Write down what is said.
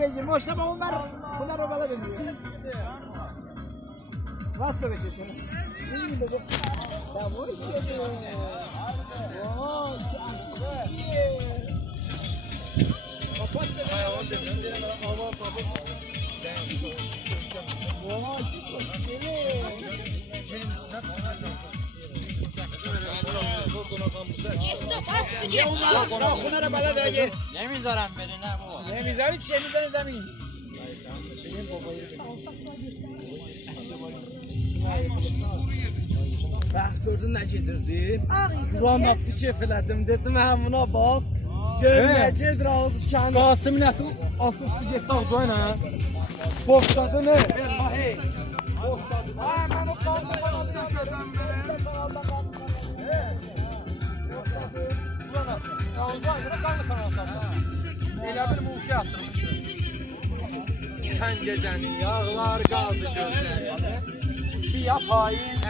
vereceğim. Boşta onlar bunlar ovala dönüyor. Nasıl geçiyorsun? İyi de bu. Tamam işte. Oo, kapat da ya o dönem hava kapat. Oo, bunlara bala da gel. Ne mizaram verin ha bu? Ne mizar hiç şey mizar zamin. Bak gördün ne gedirdin? Duvam atmış efeledim dedim ben buna bak. Görme gedir ağzı çandı. Qasım nəti 60 getdi zoyna. Boşladı ne? Hey. Boşladı. Ay ben o kaldı bana sökürdüm be. Elə bir muşi atırmışdı. Sən gecəni yağlar qazı gözləri. Bir yapayım.